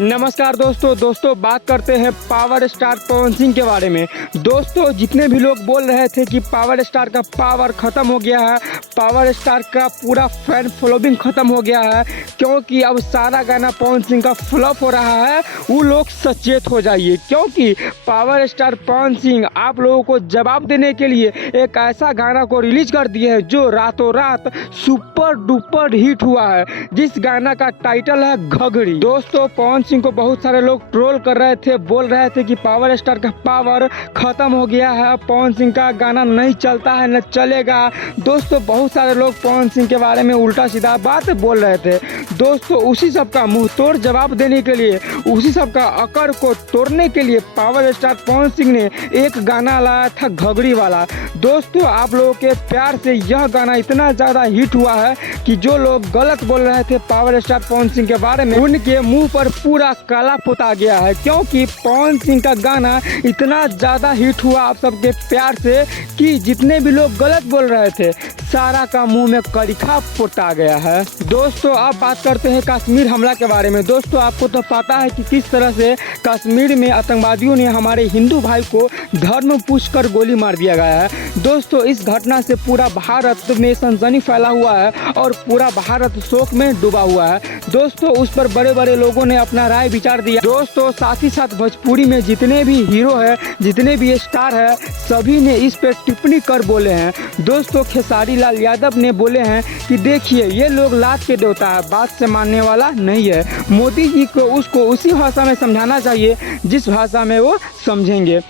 नमस्कार दोस्तों बात करते हैं पावर स्टार पवन सिंह के बारे में। दोस्तों जितने भी लोग बोल रहे थे कि पावर स्टार का पावर ख़त्म हो गया है, पावर स्टार का पूरा फैन फॉलोइंग ख़त्म हो गया है क्योंकि अब सारा गाना पवन सिंह का फ्लॉप हो रहा है, वो लोग सचेत हो जाइए क्योंकि पावर स्टार पवन सिंह आप लोगों को जवाब देने के लिए एक ऐसा गाना को रिलीज कर दिए है जो रातों रात सुपर डुपर हिट हुआ है, जिस गाना का टाइटल है घघरी। दोस्तों पवन सिंह को बहुत सारे लोग ट्रोल कर रहे थे, बोल रहे थे कि पावर स्टार का पावर खत्म हो गया है, पवन सिंह का गाना नहीं चलता है न चलेगा। दोस्तों बहुत सारे लोग पवन सिंह के बारे में उल्टा सीधा बात बोल रहे थे। दोस्तों उसी सब का मुंह तोड़ जवाब देने के लिए, उसी सब का अकड़ को तोड़ने के लिए पावर स्टार पवन सिंह ने एक गाना लाया था घघरी वाला। दोस्तों आप लोगों के प्यार से यह गाना इतना ज़्यादा हिट हुआ है कि जो लोग गलत बोल रहे थे पावर स्टार पवन सिंह के बारे में, उनके मुंह पर पूरा काला पोता गया है क्योंकि पवन सिंह का गाना इतना ज़्यादा हिट हुआ आप सबके प्यार से कि जितने भी लोग गलत बोल रहे थे सारा का मुंह में करिखा पोता गया है। दोस्तों अब बात करते हैं कश्मीर हमला के बारे में। दोस्तों आपको तो पता है कि किस तरह से कश्मीर में आतंकवादियों ने हमारे हिंदू भाई को धर्म पूछकर गोली मार दिया गया है। दोस्तों इस घटना से पूरा भारत में सनसनी फैला हुआ है और पूरा भारत शोक में डूबा हुआ है। दोस्तों उस पर बड़े बड़े लोगों ने अपना राय विचार दिया। दोस्तों साथ ही साथ भोजपुरी में जितने भी हीरो है, जितने भी स्टार है, सभी ने इस पर टिप्पणी कर बोले हैं। दोस्तों खेसारी लाल यादव ने बोले हैं कि देखिए ये लोग लात के देवता है, बात से मानने वाला नहीं है। मोदी जी को उसको उसी भाषा में समझाना चाहिए जिस भाषा में वो समझेंगे।